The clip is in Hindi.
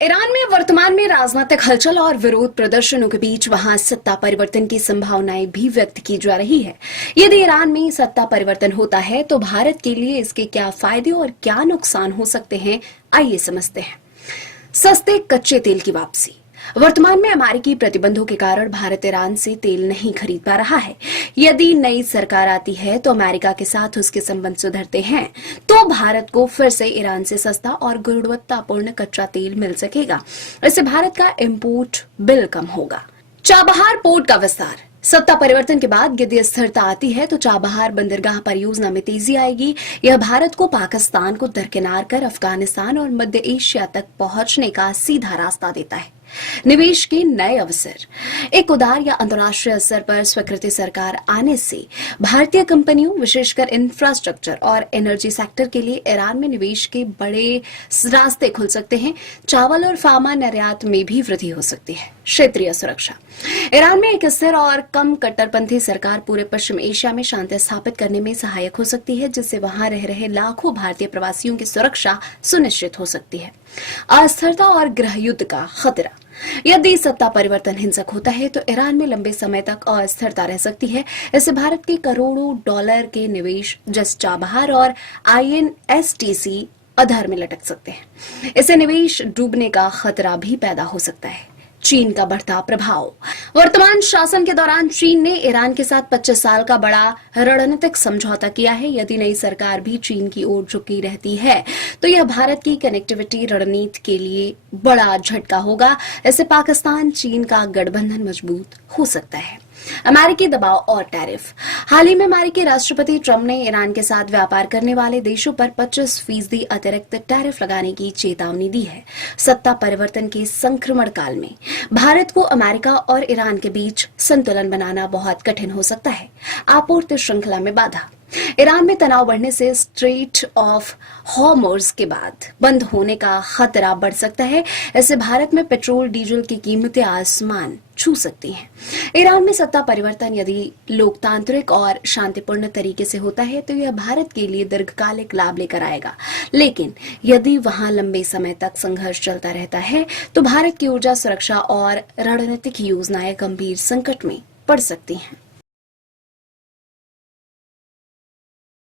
ईरान में वर्तमान में राजनीतिक हलचल और विरोध प्रदर्शनों के बीच वहां सत्ता परिवर्तन की संभावनाएं भी व्यक्त की जा रही है। यदि ईरान में सत्ता परिवर्तन होता है तो भारत के लिए इसके क्या फायदे और क्या नुकसान हो सकते हैं, आइए समझते हैं। सस्ते कच्चे तेल की वापसी। वर्तमान में अमेरिकी प्रतिबंधों के कारण भारत ईरान से तेल नहीं खरीद पा रहा है। यदि नई सरकार आती है तो अमेरिका के साथ उसके संबंध सुधरते हैं तो भारत को फिर से ईरान से सस्ता और गुणवत्तापूर्ण कच्चा तेल मिल सकेगा। इससे भारत का इंपोर्ट बिल कम होगा। चाबहार पोर्ट का विस्तार। सत्ता परिवर्तन के बाद यदि स्थिरता आती है तो चाबहार बंदरगाह परियोजना में तेजी आएगी। यह भारत को पाकिस्तान को दरकिनार कर अफगानिस्तान और मध्य एशिया तक पहुंचने का सीधा रास्ता देता है। निवेश के नए अवसर। एक उदार या अंतर्राष्ट्रीय स्तर पर स्वीकृति सरकार आने से भारतीय कंपनियों, विशेषकर इंफ्रास्ट्रक्चर और एनर्जी सेक्टर के लिए ईरान में निवेश के बड़े रास्ते खुल सकते हैं। चावल और फार्मा निर्यात में भी वृद्धि हो सकती है। क्षेत्रीय सुरक्षा। ईरान में एक स्थिर और कम कट्टरपंथी सरकार पूरे पश्चिम एशिया में शांति स्थापित करने में सहायक हो सकती है, जिससे वहां रह रहे लाखों भारतीय प्रवासियों की सुरक्षा सुनिश्चित हो सकती है। अस्थिरता और गृहयुद्ध का खतरा। यदि सत्ता परिवर्तन हिंसक होता है तो ईरान में लंबे समय तक अस्थिरता रह सकती है। इससे भारत के करोड़ों डॉलर के निवेश जैसे चाबहार और INSTC अधर में लटक सकते हैं। इससे निवेश डूबने का खतरा भी पैदा हो सकता है। चीन का बढ़ता प्रभाव। वर्तमान शासन के दौरान चीन ने ईरान के साथ 25 साल का बड़ा रणनीतिक समझौता किया है। यदि नई सरकार भी चीन की ओर झुकी रहती है तो यह भारत की कनेक्टिविटी रणनीति के लिए बड़ा झटका होगा। इससे पाकिस्तान चीन का गठबंधन मजबूत हो सकता है। अमेरिकी दबाव और टैरिफ। हाल ही में अमेरिकी राष्ट्रपति ट्रंप ने ईरान के साथ व्यापार करने वाले देशों पर 25% अतिरिक्त टैरिफ लगाने की चेतावनी दी है। सत्ता परिवर्तन के संक्रमण काल में भारत को अमेरिका और ईरान के बीच संतुलन बनाना बहुत कठिन हो सकता है। आपूर्ति श्रृंखला में बाधा। ईरान में तनाव बढ़ने से स्ट्रेट ऑफ हॉर्मुज़ के बाद बंद होने का खतरा बढ़ सकता है। इससे भारत में पेट्रोल डीजल की कीमतें आसमान छू सकती हैं। ईरान में सत्ता परिवर्तन यदि लोकतांत्रिक और शांतिपूर्ण तरीके से होता है तो यह भारत के लिए दीर्घकालिक लाभ लेकर आएगा, लेकिन यदि वहां लंबे समय तक संघर्ष चलता रहता है तो भारत की ऊर्जा सुरक्षा और रणनीतिक योजनाएं गंभीर संकट में पड़ सकती हैं।